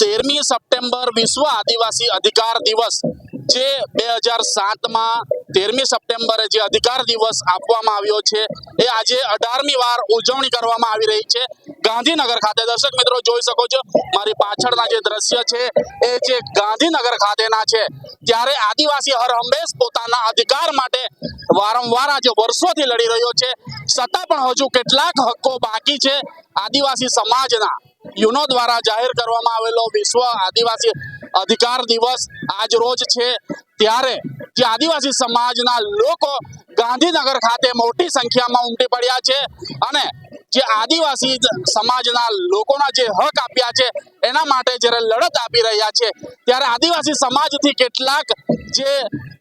તેરમી સપ્ટેમ્બર વિશ્વ આદિવાસી અધિકાર દિવસ જે બે હજાર સાતમાં તેરમી સપ્ટેમ્બરે જે અધિકાર દિવસ આપવામાં આવ્યો છે, એ આજે અઢારમી વાર ઉજવણી કરવામાં આવી રહી છે. ગાંધીનગર ખાતે, દર્શક મિત્રો જોઈ શકો છો, મારી પાછળના જે દ્રશ્ય છે, એ જે ગાંધીનગર ખાતેના છે. ત્યારે આદિવાસી હર હંમેશ પોતાના અધિકાર માટે વારંવાર આજે વર્ષોથી લડી રહ્યો છે. છતાં પણ હજુ કેટલાક હક્કો બાકી છે. આદિવાસી સમાજના યુનો દ્વારા જાહેર કરવામાં આવેલો વિશ્વ આદિવાસી અધિકાર દિવસ આજ રોજ છે. ત્યારે જે આદિવાસી સમાજના લોકો ગાંધીનગર ખાતે મોટી સંખ્યામાં ઉમટી પડ્યા છે અને જે આદિવાસી સમાજના લોકોના જે હક આપ્યા છે, એના માટે જ્યારે લડત આપી રહ્યા છે, ત્યારે આદિવાસી સમાજથી કેટલાક જે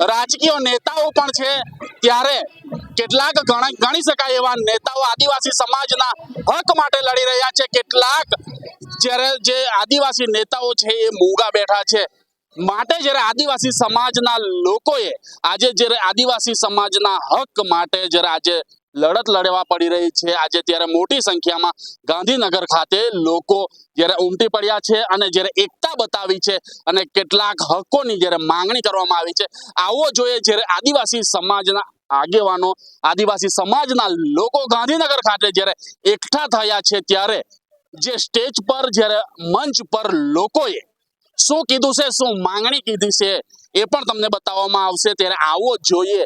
રાજકીય નેતાઓ પણ છે, ત્યારે કેટલાક ગણ- શકાય એવા નેતાઓ આદિવાસી સમાજના હક માટે લડી રહ્યા છે. કેટલાક જ્યારે જે આદિવાસી નેતાઓ છે એ મૂંગા બેઠા છે. માટે જ્યારે આદિવાસી સમાજના લોકોએ આજે જ્યારે આદિવાસી સમાજના હક માટે જ્યારે આજે લડત લડવા પડી રહી છે, આજે ત્યારે મોટી સંખ્યામાં ગાંધીનગર ખાતે લોકો જ્યારે ઉમટી પડ્યા છે અને જ્યારે એકતા બતાવી છે અને કેટલાક હકોની જ્યારે માંગણી કરવામાં આવી છે. આવો જોઈએ જ્યારે આદિવાસી સમાજના આગેવાનો, આદિવાસી સમાજના લોકો ગાંધીનગર ખાતે જ્યારે એકઠા થયા છે ત્યારે જે સ્ટેજ પર, જ્યારે મંચ પર લોકોએ શું કીધું છે? શું માંગણી કીધી છે? એ પણ તમને બતાવવામાં આવશે. ત્યારે આવો જોઈએ.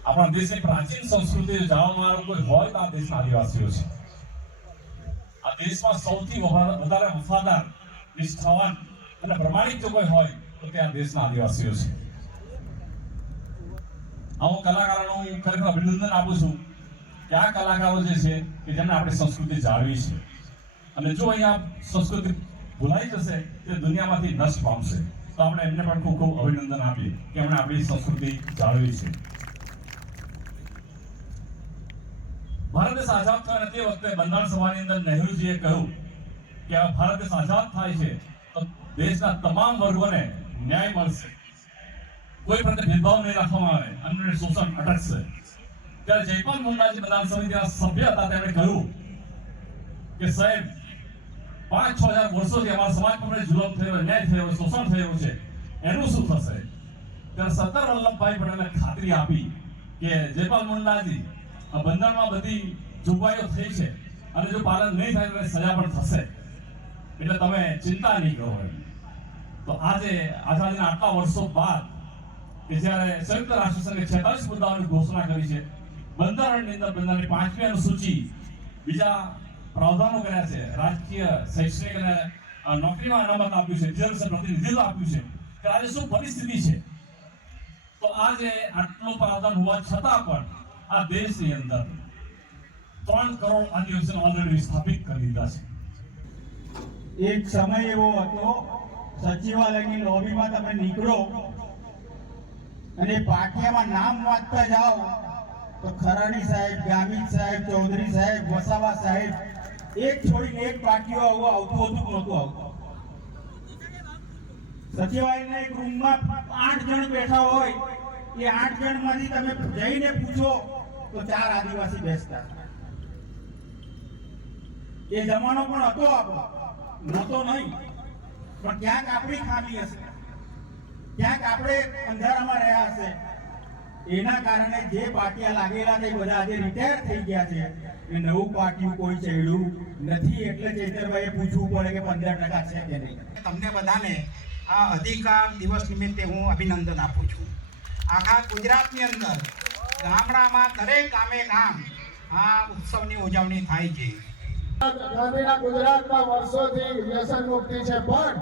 આપણા દેશની પ્રાચીન સંસ્કૃતિ વાળો કોઈ હોય તો આ દેશના આદિવાસીઓ છે આ દેશમાં સૌથી વધારે વફાદાર નિષ્ઠાવાન અને પ્રમાણિક જો કોઈ હોય તો તે આ દેશના આદિવાસીઓ છે આવું કલાકારોનું હું ખરેખર અભિનંદન આપું છું કે આ કલાકારો જે છે કે જેમણે આપણી સંસ્કૃતિ જાળવી છે. અને જો અહીંયા સંસ્કૃતિ ભૂલાઈ જશે તે દુનિયામાંથી નષ્ટ પામશે. તો આપણે એમને પણ ખૂબ ખૂબ અભિનંદન આપીએ કે એમણે આપણી સંસ્કૃતિ જાળવી છે. ભારત દેશ આઝાદ થયો તે વખતે બંધારણ સભાની અંદર નહેરુજીએ કહ્યું કે આ ભારત દેશ આઝાદ થાય છે, તો દેશના તમામ વર્ગોને ન્યાય મળશે. કોઈ પ્રત્યે ભેદભાવ નહીં રાખવામાં આવે. અન્યને શોષણ અટકશે. ત્યારે જયપાલ મુન્નાજી બધા સમિતિના સભ્ય હતા, તેમણે કહ્યું કે સાહેબ પાંચ છ હજાર વર્ષોથી અમારા સમાજ પર જુલમ થયો, અન્યાય થયો, શોષણ થયું છે. એનું શું થશે? ત્યારે સરદાર વલ્લભભાઈ પટેલે ખાતરી આપી કે જયપાલ મુન્નાજી, આ બંધારણમાં બધી જોગવાઈઓ થઈ છે અને જો પાલન નહીં થાય તો સજા પણ થશે. એટલે તમે ચિંતા નહીં કરો તો આજે, આઝાદીના આટલા વર્ષો બાદ જ્યારે સંયુક્ત રાષ્ટ્ર સંઘે છેતાલીસ મુદ્દાઓની ઘોષણા કરી છે બંધારણની અંદર બંધારણની પાંચમી અનુસૂચિ બીજા પ્રાવધાનો કર્યા છે રાજકીય શૈક્ષણિક અને નોકરીમાં અનામત આપ્યું છે રિઝર્વેશન પ્રતિનિધિત્વ આપ્યું છે કે આજે શું પરિસ્થિતિ છે તો આજે આટલું પ્રાવધાન હોવા છતાં પણ આ દેશની અંદર ત્રણ કરોડ આદિવાસીઓ ઓલરેડી સ્થાપિત કરી દીધા છે એક સમય એવો હતો સચિવાલયની લોબીમાં તમે નીકળો અને પાટિયામાં નામ વાંચતા જાઓ તો ખરાડી સાહેબ, ગામિત સાહેબ, ચૌધરી સાહેબ, વસાવા સાહેબ, એક છોડીને એક પાટિયો આવું આવતું હતું નહોતું આવતું? સચિવાલયના એક રૂમમાં આઠ જણ બેઠા હોય, એ આઠ જણમાંથી તમે જઈને પૂછો તો ચાર આદિવાસી બેસતા. એ જમાનો પણ હતો આપણો. નહોતો નહીં. પણ ક્યાંક આપણી ખામી હશે. ક્યાંક આપણે અંધારામાં રહ્યા હશે. એના કારણે જે પાટિયા લાગેલા તે બધા આજે રિટાયર થઈ ગયા છે. એ નવું પાટિયું કોઈ ચડ્યું નથી એટલે ચેતરભાઈએ પૂછવું પડે કે પંદર ટકા છે કે નહીં. તમને બધાને આ અધિકાર દિવસ નિમિત્તે હું અભિનંદન આપું છું. આખા ગુજરાતની અંદર ગામડામાં દરેક ગામે ગામ આ ઉત્સવની ઉજવણી થાય છે. ગાંધીના ગુજરાતમાં વર્ષોથી વ્યસન મુક્તિ છે પણ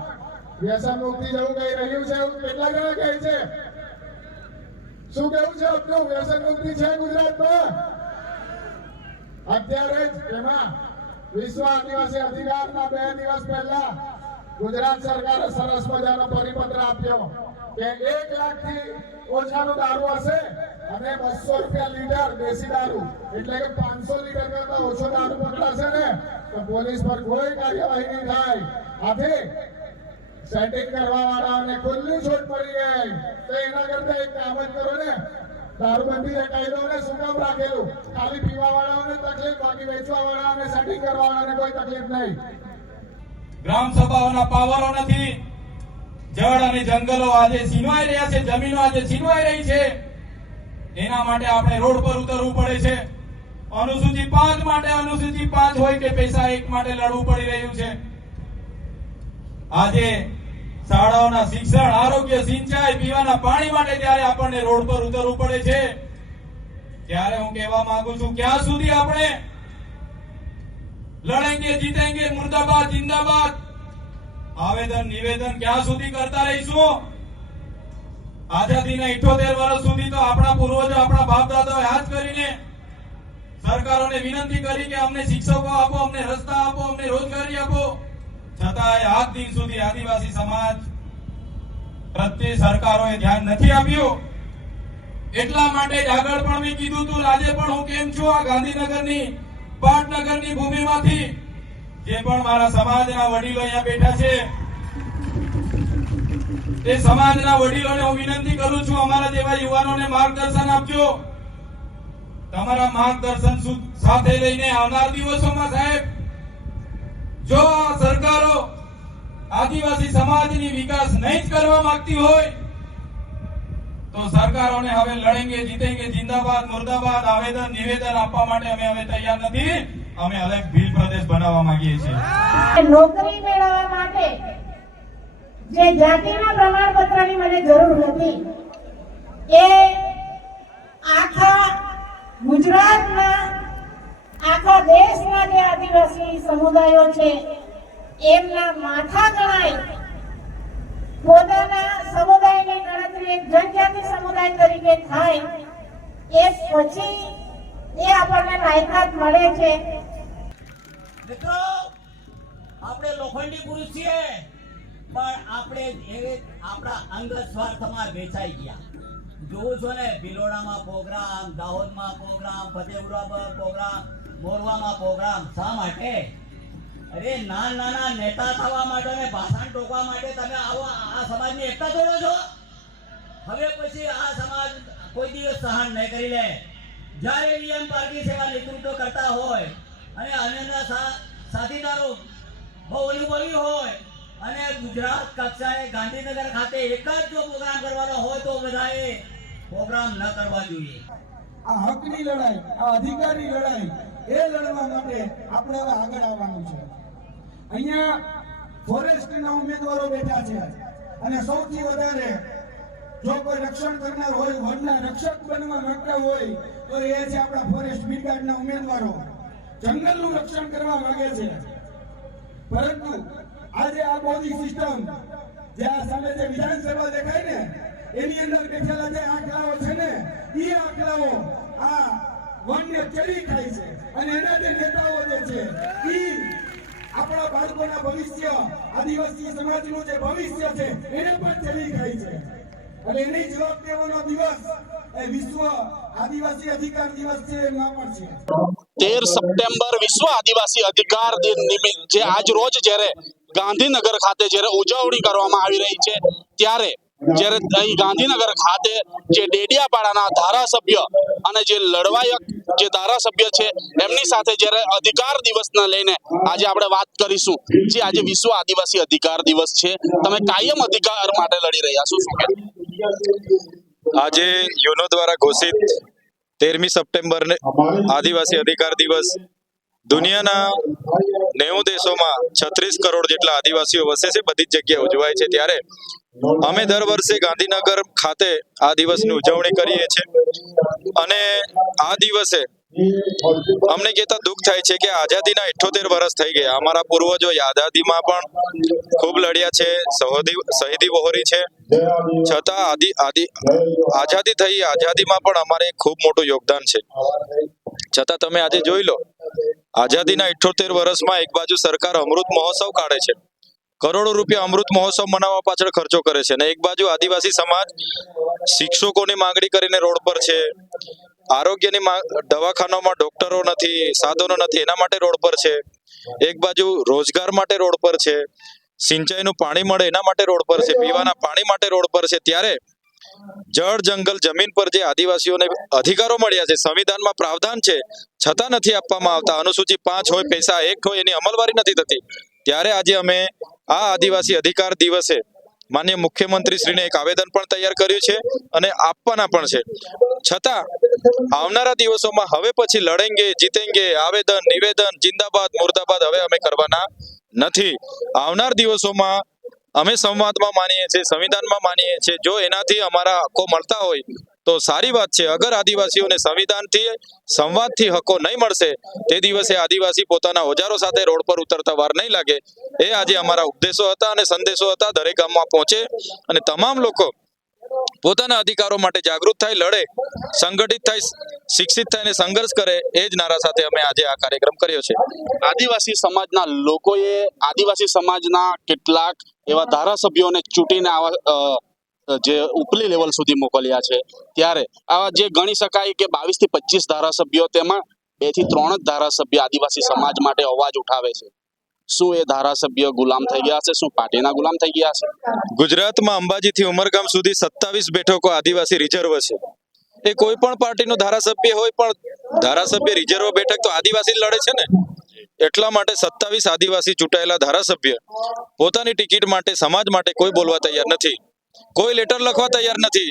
વ્યસન મુક્તિ જવું કહી રહ્યું છે? એવું કેટલા જણા કહે છે? શું કેવું છે આપનું? વ્યસન મુક્તિ છે ગુજરાતમાં? અત્યારે જ એમાં વિશ્વ આદિવાસી અધિકારના બે દિવસ પહેલા ગુજરાત સરકારે સરસ મજાનો પરિપત્ર આપ્યો કે એક લાખથી ઓછાનું દારૂ હશે અને બસો રૂપિયા લીટર દેશી દારૂ. એટલે કે પાંચસો લીટર કરતા ઓછો દારૂ પકડાશે ને? તો પોલીસ પર કોઈ કાર્યવાહી નહીં થાય. આથી સેટિંગ કરવા વાળાઓને ખુલ્લી છૂટ પડી ગઈ. તો એના કરતા એક કામ જ કરો ને. દારૂબંધી કાયદોને શું કામ રાખેલું? ખાલી પીવા વાળાઓને તકલીફ, બાકી વેચવા વાળાઓને સેટિંગ કરવા વાળાને કોઈ તકલીફ નહીં. ગ્રામ સભાઓના પાવરો નથી. જળ અને જંગલો આજે છીનવાઈ રહ્યા છે, જમીનો આજે છીનવાઈ રહી છે. એના માટે આપણે રોડ પર ઉતરવું પડે છે. અનુસૂચિ પાંચ માટે અનુસૂચિ પાંચ હોય કે પૈસા એક માટે લડવું પડી રહ્યું છે. આજે શાળાઓના શિક્ષણ, આરોગ્ય, સિંચાઈ, પીવાના પાણી માટે જ્યારે આપણને રોડ પર ઉતરવું પડે છે, ત્યારે હું કહેવા માંગુ છું, ક્યાં સુધી આપણે લડેંગે, જીતેંગે, મુર્દાબાદ, જિંદાબાદ? આવેદન, નિવેદન ક્યાં સુધી કરતા રહીશું? આઝાદીના 78 વર્ષ સુધી તો આપણા પૂર્વજો, આપણા બાપ દાદાઓએ યાદ કરીને સરકારોને વિનંતી કરી કે અમને શિક્ષકો આપો, અમને રસ્તા આપો, અમને રોજગારી આપો. છતાંય આજ દિન સુધી આદિવાસી સમાજ પ્રત્યે સરકારોએ ધ્યાન નથી આપ્યું. એટલા માટે જ આગળ પણ મેં કીધું હતું આજે પણ હું કેમ છું આ ગાંધીનગરની, પાટનગરની ભૂમિમાંથી? જે પણ મારા સમાજના વડીલો અહીંયા બેઠા છે, તે સમાજના વડીલોને હું વિનંતી કરું છું, અમારા જેવા યુવાનોને માર્ગદર્શન આપજો. તમારા માર્ગદર્શન સાથે લઈને આવનાર દિવસોમાં સાહેબ જો આ સરકારો આદિવાસી સમાજની વિકાસ નહીં જ કરવા માંગતી હોય, તો સરકારોને હવે લડેંગે, જીતેંગે, જિંદાબાદ, મુર્દાબાદ, આવેદન, નિવેદન આપવા માટે અમે હવે તૈયાર નથી. અમે અલગ ભીલ પ્રદેશ બનાવવા માંગીએ છીએ. નોકરી મેળવવા માટે જે જાતિના પ્રમાણપત્રની મને જરૂર હતી, એ આખા ગુજરાતના, આખા દેશના જે આદિવાસી સમુદાયો છે એમના માથા ગણાય. પોતાના સમુદાયની ગણતરી એક જનજાતિ સમુદાય તરીકે થાય, એ પછી એ આપણને લાયકાત મળે છે. મિત્રો, આપણે લોખંડી પુરુષ છીએ, પણ આપણે આપણા અંગ સ્વાર્થમાં વેચાઈ ગયા. જોવું છો ને, ભિલોડામાં પ્રોગ્રામ, દાહોદમાં પ્રોગ્રામ ફતેપુરામાં પ્રોગ્રામ, મોરવામાં પ્રોગ્રામ, શા માટે? અરે, ના નાના નેતા થવા માટે અને ભાષણ ટોકવા માટે તમે આવો, આ સમાજની એકતા તોડો છો? હવે પછી આ સમાજ કોઈ દિવસ સહન નહીં કરી લે. જ્યારે નિયમ પાર્ટી સેવા નેતૃત્વ કરતા હોય અને અન્યના સાથીદારો બહુ અનુભવી હોય અને ગુજરાત કક્ષાએ ગાંધીનગર ખાતે એક જ જો પ્રોગ્રામ કરવાનો હોય તો બધાએ પ્રોગ્રામ ન કરવા જોઈએ. આ હકની લડાઈ, આ અધિકારની લડાઈ, એ લડવા માટે આપણે આગળ આવવાનું છે. અહીંયા ફોરેસ્ટના ઉમેદવારો બેઠા છે. અને સૌથી વધારે જો કોઈ રક્ષણ કરનાર હોય, વનના રક્ષક બનવા માંગતા હોય, તો એ છે આપણા ફોરેસ્ટ બ્રિગાડના ઉમેદવારો. જંગલનું રક્ષણ કરવા માંગે છે. પરંતુ આજે આ બોડી સિસ્ટમ જે આ સામે જે વિધાનસભા દેખાય ને, એની અંદર બેઠેલા જે આંકડાઓ છે ને એ આંકડાઓ આ વન્ય ચરી ખાય છે. અને એના જે નેતાઓ જે છે, ઈ આપણા બાળકોના ભવિષ્ય, આદિવાસી સમાજનું જે ભવિષ્ય છે, એને પણ ચરી ખાય છે. અને એની જવાબ દેવાનો દિવસ એ વિશ્વ આદિવાસી અધિકાર દિવસ છે એમાં પણ છે. તેર સપ્ટેમ્બર વિશ્વ આદિવાસી અધિકાર દિન નિમિત્ત, જે આજ રોજ જ્યારે ગાંધીનગર ખાતે જ્યારે ઉજવણી કરવામાં આવી રહી છે, ત્યારે જ્યારે અહીં ગાંધીનગર ખાતે જે ડેડિયાપાડાના ધારાસભ્ય અને જે લડવાયક જે ધારાસભ્ય છે, એમની સાથે જ્યારે અધિકાર દિવસને લઈને આજે આપણે વાત કરીશું, જે આજે વિશ્વ આદિવાસી અધિકાર દિવસ છે, તમે કાયમ અધિકાર માટે લડી રહ્યા છો, શું આજે યુનો દ્વારા ઘોષિત તેરમી સપ્ટેમ્બર આદિવાસી અધિકાર દિવસ, દુનિયાના નેવું દેશોમાં છત્રીસ કરોડ જેટલા આદિવાસીઓ વસે છે, બધી જ જગ્યાએ ઉજવાય છે. ત્યારે અમે દર વર્ષે ગાંધીનગર ખાતે આ દિવસની ઉજવણી કરીએ છીએ. અને આ દિવસે અમને કહેતા દુઃખ થાય છે કે આઝાદીના ઇઠ્ઠોતેર વર્ષ થઈ ગયા. અમારા પૂર્વજો આઝાદીમાં પણ ખૂબ લડ્યા છે શહીદી વહોરી છે. છતાં આદિ આદિ, આઝાદી થઈ, આઝાદીમાં પણ અમારે ખૂબ મોટું યોગદાન છે. છતાં તમે આજે જોઈ લો, આઝાદીના ઇઠ્ઠોતેર વર્ષમાં એક બાજુ સરકાર અમૃત મહોત્સવ કાઢે છે. કરોડો રૂપિયા અમૃત મહોત્સવ મનાવવા પાછળ ખર્ચો કરે છે અને એક બાજુ આદિવાસી સમાજ શિક્ષકોની માંગણી કરીને રોડ પર છે, આરોગ્યની દવાખાનામાં ડોક્ટરો નથી, સાધનો નથી, એના માટે રોડ પર છે. એક બાજુ રોજગાર માટે રોડ પર છે, સિંચાઈનું પાણી મળે એના માટે રોડ પર છે, પીવાના પાણી માટે રોડ પર છે. ત્યારે જળ જંગલ જમીન પર જે આદિવાસીઓને અધિકારો મળ્યા છે, સંવિધાનમાં પ્રાવધાન છે, છતાં નથી આપવામાં આવતા. અનુસૂચિ પાંચ હોય, પૈસા એક હોય, એની અમલવારી નથી થતી. ત્યારે આજે અમે આ આદિવાસી અધિકાર દિવસે માન્ય મુખ્યમંત્રી શ્રીને એક આવેદન પણ તૈયાર કર્યું છે અને આપવાના પણ છે. છતાં, આવનારા દિવસોમાં હવે પછી લડેંગે, જીતેંગે, આવેદન, નિવેદન, જિંદાબાદ, મુર્દાબાદ હવે અમે કરવાના નથી. આવનાર દિવસોમાં અમે સંવાદમાં માનીએ છીએ, સંવિધાનમાં માનીએ છીએ. જો એનાથી અમારા હકો મળતા હોય, તો સારી વાત છે. અગર આદિવાસીઓને સંવિધાનથી, સંવાદથી હકો નહીં મળશે, તે દિવસે આદિવાસી પોતાના ઓજારો સાથે રોડ પર ઉતરતા વાર નહીં લાગે. એ આજે અમારા ઉપદેશો હતા અને સંદેશો હતા દરેક ગામમાં પહોંચે. અને તમામ લોકો પોતાના અધિકારો માટે જાગૃત થાય, લડે, સંગઠિત થાય, શિક્ષિત થાય સંઘર્ષ કરે, એ જ નારા સાથે અમે આજે આ કાર્યક્રમ કર્યો છે. આદિવાસી સમાજના લોકોએ, આદિવાસી સમાજના કેટલાક એવા ધારાસભ્યોને ચૂંટીને આવા જે ઉપલી લેવલ સુધી મોકલ્યા છે. ત્યારે આવા જે ગણી શકાય કે બાવીસથી પચીસ ધારાસભ્યો તેમાં બેથી ત્રણ જ ધારાસભ્ય આદિવાસી સમાજ માટે અવાજ ઉઠાવે છે. શું એ ધારાસભ્ય ગુલામ થઈ ગયા છે શું પાર્ટીના ગુલામ થઈ ગયા છે ગુજરાતમાં અંબાજીથી ઉમરગામ સુધી સત્તાવીસ બેઠકો આદિવાસી રિઝર્વ છે. એ કોઈ પણ પાર્ટીનો ધારાસભ્ય હોય, પણ ધારાસભ્ય રિઝર્વ બેઠક તો આદિવાસી લડે છે ને? એટલા માટે સત્તાવીસ આદિવાસી ચૂંટાયેલા ધારાસભ્ય પોતાની ટિકિટ માટે સમાજ માટે કોઈ બોલવા તૈયાર નથી. કોઈ લેટર લખવા તૈયાર નથી.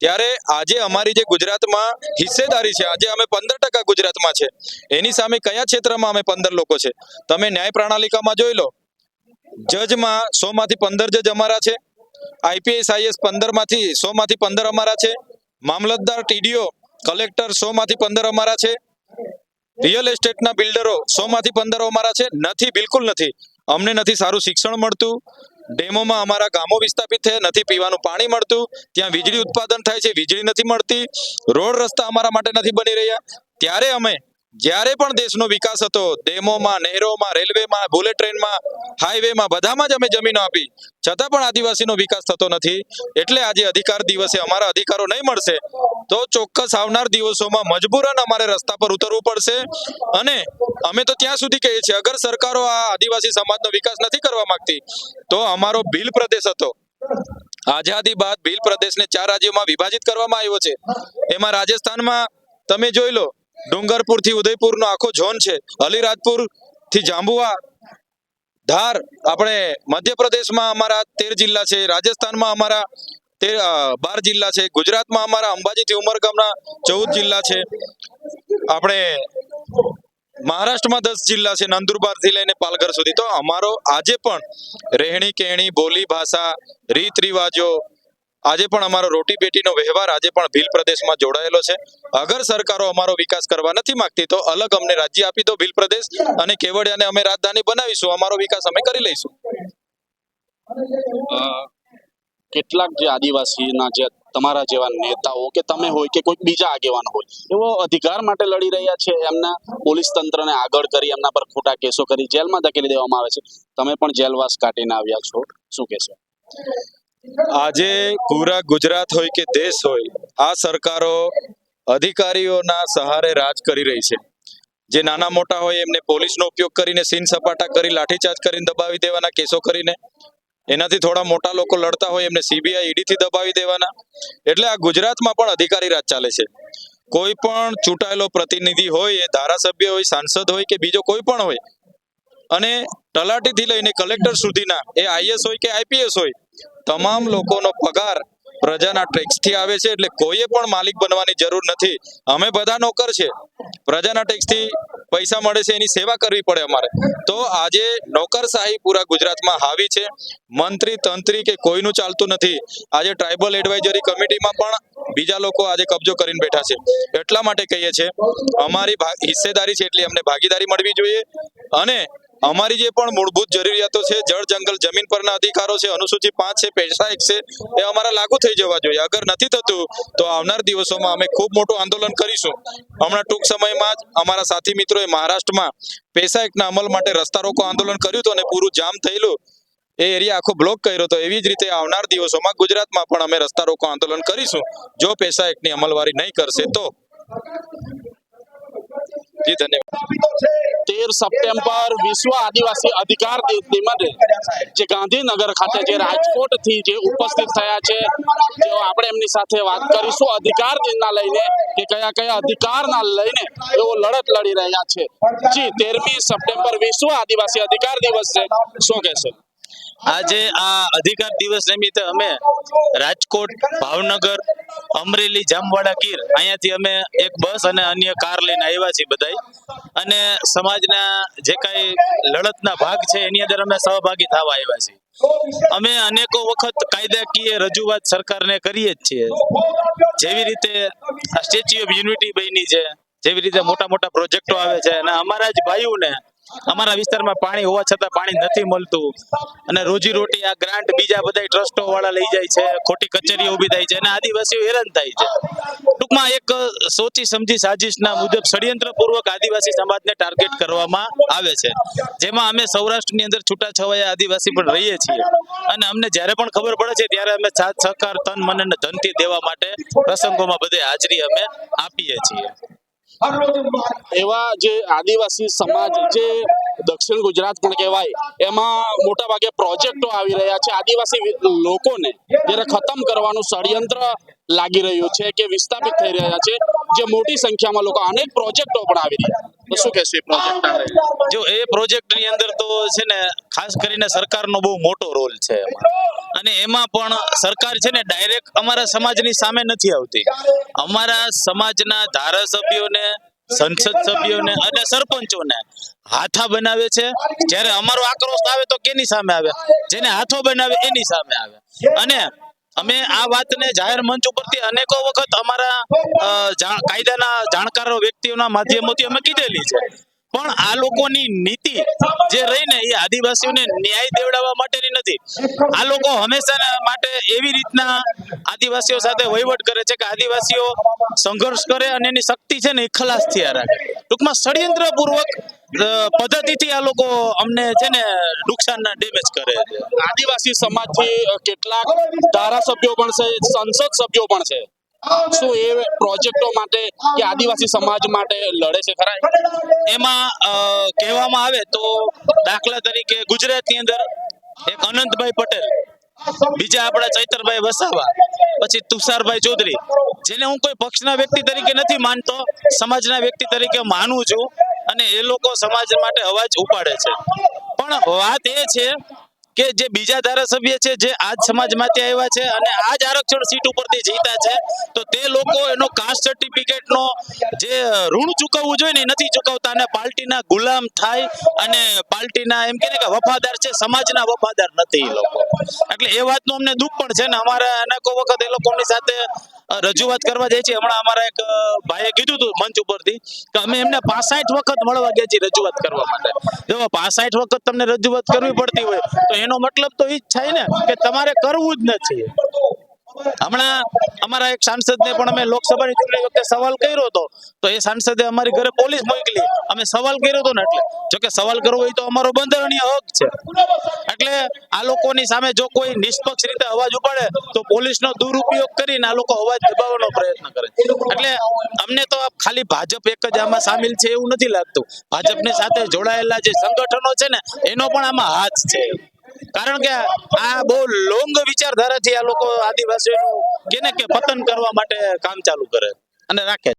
ત્યારે આજે અમારી જે ગુજરાતમાં હિસ્સેદારી છે, આજે અમે પંદર ટકા ગુજરાતમાં છે. એની સામે કયા ક્ષેત્રમાં અમે પંદર લોકો છે? તમે ન્યાય પ્રણાલિકામાં જોઈ લો. જજમાં સો માંથી પંદર જજ અમારા છે. આઈપીએસ, આઈએસ પંદરમાંથી સો માંથી પંદર અમારા છે. મામલતદાર, ટીડીઓ, કલેક્ટર સો માંથી પંદર અમારા છે. રિયલ એસ્ટેટના બિલ્ડરો સો માંથી પંદર અમારા છે. નથી, બિલકુલ નથી. અમને નથી સારું શિક્ષણ મળતું. ડેમોમાં અમારા ગામો વિસ્થાપિત થયા નથી પીવાનું પાણી મળતું, ત્યાં વીજળી ઉત્પાદન થાય છે, વીજળી નથી મળતી, રોડ રસ્તા અમારા માટે નથી બની રહ્યા. ત્યારે અમે જ્યારે પણ દેશનો વિકાસ હતો, ડેમોમાં, નહેરોમાં, રેલવેમાં, બુલેટ ટ્રેનમાં, હાઈવેમાં બધામાં જ અમે જમીનો આપી. છતાં પણ આદિવાસીનો વિકાસ થતો નથી. એટલે આજે અધિકાર દિવસે અમારા અધિકારો નહીં મળશે, તો ચોક્કસ આવનાર દિવસોમાં મજબૂરન અમારે રસ્તા પર ઉતરવું પડશે. અને અમે તો ત્યાં સુધી કહીએ છીએ, અગર સરકારો આ આદિવાસી સમાજનો વિકાસ નથી કરવા માંગતી, તો અમારો ભીલ પ્રદેશ હતો. આઝાદી બાદ ભીલ પ્રદેશને ચાર રાજ્યોમાં વિભાજિત કરવામાં આવ્યો છે. એમાં રાજસ્થાનમાં તમે જોઈ લો ડુંગરપુરથી ઉદયપુર નો આખો ઝોન છે. અલીરાજપુરથી જાંબુવા ધાર આપણે મધ્યપ્રદેશમાં અમારા તેર જિલ્લા છે, રાજસ્થાનમાં અમારા તેર બાર જિલ્લા છે, ગુજરાતમાં અમારા અંબાજીથી ઉમરગામના ચૌદ જિલ્લા છે. આપણે મહારાષ્ટ્રમાં દસ જિલ્લા છે નંદુરબારથી લઈને પાલઘર સુધી. તો અમારો આજે પણ રહેણી કહેણી બોલી ભાષા રીત રિવાજો આજે પણ અમારો રોટી બેટીનો વ્યવહાર આજે પણ ભીલ પ્રદેશમાં જોડાયેલો છે. અગર સરકારો અમારો વિકાસ કરવા નથી માંગતી, તો અલગ અમને રાજ્ય આપી દો ભીલ પ્રદેશ અને કેવડિયાને અમે રાજધાની બનાવીશું, અમારો વિકાસ અમે કરી લઈશું. કેટલાક જે આદિવાસીના જે તમારા જેવા નેતાઓ કે તમે હોય કે કોઈ બીજા આગેવાન હોય એવો અધિકાર માટે લડી રહ્યા છે, એમના પોલીસ તંત્રને આગળ કરી, એમના પર ખોટા કેસો કરી, જેલમાં ધકેલી દેવામાં આવે છે. તમે પણ જેલવાસ કાઢીને આવ્યા છો. શું કહેશો? આજે પૂરા ગુજરાત હોય કે દેશ હોય, આ સરકારો અધિકારીઓના સહારે રાજ કરી રહી છે. જે નાના મોટા હોય એમને પોલીસનો ઉપયોગ કરીને સીન સપાટા કરી લાઠીચાર્જ કરીને દબાવી દેવાના, કેસો કરીને. એનાથી થોડા મોટા લોકો લડતા હોય, એમને સીબીઆઈ ઈડીથી દબાવી દેવાના. એટલે આ ગુજરાતમાં પણ અધિકારી રાજ ચાલે છે. કોઈ પણ ચૂંટાયેલો પ્રતિનિધિ હોય, એ ધારાસભ્ય હોય, સાંસદ હોય કે બીજો કોઈ પણ હોય અને તલાટીથી લઈને કલેક્ટર સુધીના, એ આઈએસ હોય કે આઈપીએસ હોય, તમામ લોકોનો પગાર પ્રજાના ટેક્સથી આવે છે, એટલે કોઈએ પણ માલિક બનવાની જરૂર નથી. અમે બધા નોકર છે. પ્રજાના ટેક્સથી પૈસા મળે છે, એની સેવા કરવી પડે અમારે. તો આજે નોકરશાહી પૂરા ગુજરાતમાં હાવી છે. મંત્રી, તંત્રી કે કોઈનું ચાલતું નથી. આજે ટ્રાઇબલ એડવાઇઝરી કમિટીમાં પણ બીજા લોકો આજે કબજો કરીને બેઠા છે. એટલા માટે કહીએ છીએ, અમારી હિસ્સેદારી છે, એટલી અમને ભાગીદારી મળવી જોઈએ. અને અમારી જે પણ મૂળભૂત જરૂરિયાતો છે, જળ, જંગલ, જમીન પરના અધિકારો છે અનુસૂચિ પાંચ છે પૈસા એક છે, એ અમારા લાગુ થઈ જવા જોઈએ. અગર નથી થતું, તો આવનાર દિવસોમાં અમે ખૂબ મોટું આંદોલન કરીશું. હમણાં ટૂંક સમયમાં જ અમારા સાથી મિત્રોએ મહારાષ્ટ્રમાં પૈસા એકના અમલ માટે રસ્તા રોકો આંદોલન કર્યું હતું અને પૂરું જામ થયેલું. એ એરિયા આખો બ્લોક કર્યો તો એવી જ રીતે આવનાર દિવસોમાં ગુજરાતમાં પણ અમે રસ્તા રોકો આંદોલન કરીશું. જો પૈસા એકની અમલવારી નહીં કરશે તો જી, ધન્યવાદ. તેર સપ્ટેમ્બર વિશ્વ આદિવાસી અધિકાર નિમિત્તે જે ગાંધીનગર ખાતે જે રાજકોટથી જે ઉપસ્થિત થયા છે, જેઓ આપણે એમની સાથે વાત કરીશું અધિકાર દિનના લઈને કે કયા કયા અધિકારના લઈને એવો લડત લડી રહ્યા છે. જી, તેરમી સપ્ટેમ્બર વિશ્વ આદિવાસી અધિકાર દિવસ છે. શું કહેશો? આજે આ અધિકાર દિવસ નિમિત્તે અમે રાજકોટ, ભાવનગર, અમરેલી, જામવાડા, ગીર અહીંયાથી અમે એક બસ અને અન્ય કાર લઈને આવ્યા છીએ બધાય. અને સમાજના જે કાંઈ લડતના ભાગ છે એની અંદર અમે સહભાગી થવા આવ્યા છીએ. અમે અનેકો વખત કાયદાકીય રજૂઆત સરકારને કરીએ જ છીએ. જેવી રીતે સ્ટેચ્યુ ઓફ યુનિટી બની છે, જેવી રીતે મોટા મોટા પ્રોજેક્ટો આવે છે અને અમારા જ ભાઈઓને અમારા વિસ્તારમાં પાણી હોવા છતાં પાણી નથી મળતું. અને રોજી રોટી આ ગ્રાન્ટ બીજા બધા ટ્રસ્ટો વાળા લઈ જાય છે, ખોટી કચેરી ઊભી થાય છે અને આદિવાસીઓ હેરાન થાય છે. ટૂંકમાં એક સોચી સમજી સાજિશના મુજબ ષડયંત્રપૂર્વક આદિવાસી સમાજને ટાર્ગેટ કરવામાં આવે છે. જેમાં અમે સૌરાષ્ટ્રની અંદર છૂટાછવાયા આદિવાસી પણ રહીએ છીએ. અને અમને જ્યારે પણ ખબર પડે છે ત્યારે અમે સાથ, સહકાર, તન, મન અને ધનથી દેવા માટે પ્રસંગોમાં બધે હાજરી અમે આપીએ છીએ. એવા જે આદિવાસી સમાજ જે દક્ષિણ ગુજરાત પણ કહેવાય, એમાં મોટા ભાગે પ્રોજેક્ટો આવી રહ્યા છે. આદિવાસી લોકોને જ્યારે ખતમ કરવાનું ષડયંત્ર લાગી રહ્યું છે કે વિસ્થાપિત થઈ રહ્યા છે, જે મોટી સંખ્યામાં લોકો, અનેક પ્રોજેક્ટો પણ આવી રહ્યા તો શું કહેશો એ પ્રોજેક્ટ જો એ પ્રોજેક્ટની અંદર તો છે ને, ખાસ કરીને સરકારનો બહુ મોટો રોલ છે અને એમાં પણ સરકાર છે ને ડાયરેક્ટ અમારા સમાજની સામે નથી આવતી. અમારા સમાજના ધારાસભ્યોને, સંસદ સભ્યોને અને સરપંચોને હાથા બનાવે છે. જ્યારે અમારો આક્રોશ આવે તો કેની સામે આવે? જેને હાથો બનાવે એની સામે આવે. અને અમે આ વાતને જાહેર મંચ ઉપરથી અનેકો વખત અમારા કાયદાના જાણકારો વ્યક્તિઓના માધ્યમોથી અમે કીધેલી છે. પણ આ લોકોની નીતિ જે રહીને એ આદિવાસીઓને ન્યાય દેવડાવવા માટેની નથી. આ લોકો હંમેશા માટે એવી રીતના આદિવાસીઓ સાથે વહીવટ કરે છે કે આદિવાસીઓ સંઘર્ષ કરે અને એની શક્તિ છે ને એ ખલાસ થયા રાખે. ટૂંકમાં ષડયંત્ર પૂર્વક પદ્ધતિથી આ લોકો અમને છે ને નુકસાનના ડેમેજ કરે છે. આદિવાસી સમાજથી કેટલાક ધારાસભ્યો પણ છે, સંસદ સભ્યો પણ છે. શું એ પ્રોજેક્ટો માટે કે આદિવાસી સમાજ માટે લડે છે ખરા? એમાં કહેવામાં આવે તો દાખલા તરીકે ગુજરાતની અંદર એક અનંતભાઈ પટેલ બીજા આપણા ચૈતરભાઈ વસાવા પછી તુષારભાઈ ચૌધરી જેને હું કોઈ પક્ષના વ્યક્તિ તરીકે નથી માનતો સમાજના વ્યક્તિ તરીકે માનું છું અને એ લોકો સમાજ માટે અવાજ ઉપાડે છે. પણ વાત એ છે કે જે બીજા ધારાસભ્ય છે, જે આજ સમાજમાંથી આવ્યા છે અને આજ આરક્ષણ સીટ ઉપરથી જીતા છે, તો તે લોકો એનો કાસ્ટ સર્ટિફિકેટનો જે ઋણ ચૂકવવું જોઈએ ને નથી ચૂકવતા અને પાર્ટીના ગુલામ થાય અને પાર્ટીના એમ કે વફાદાર છે, સમાજના વફાદાર નથી એ લોકો. એટલે એ વાતનું અમને દુઃખ પણ છે ને અમારા અનેકો વખત એ લોકોની સાથે રજૂઆત કરવા જાય છે હમણાં અમારા એક ભાઈએ કીધું હતું મંચ ઉપરથી કે અમે એમને પાસાઠ વખત મળવા ગયા છીએ રજૂઆત કરવા માટે. જો પાસાઠ વખત તમને રજૂઆત કરવી પડતી હોય, તો એનો મતલબ તો એ જ થાય ને, કે તમારે કરવું જ નથી. હમણાં અમારા એક સાંસદને પણ અમે લોકસભાની ચૂંટણી વખતે સવાલ કર્યો હતો, તો એ સાંસદે અમારી ઘરે પોલીસ મોકલી, અમે સવાલ કર્યો હતો ને એટલે. જો કે સવાલ કરવો એ તો અમારો બંધારણીય હક છે. એટલે આ લોકોની સામે જો કોઈ નિષ્પક્ષ રીતે અવાજ ઉપાડે, તો પોલીસનો દુરુપયોગ કરીને આ લોકો અવાજ દબાવવાનો પ્રયત્ન કરે એટલે અમને તો ખાલી ભાજપ એક જ આમાં સામેલ છે એવું નથી લાગતું. ભાજપની સાથે જોડાયેલા જે સંગઠનો છે ને, એનો પણ આમાં હાથ છે. કારણ કે આ બહુ લોંગ વિચારધારાથી આ લોકો આદિવાસીઓનું કે ને કે પતન કરવા માટે કામ ચાલુ કરે અને રાખે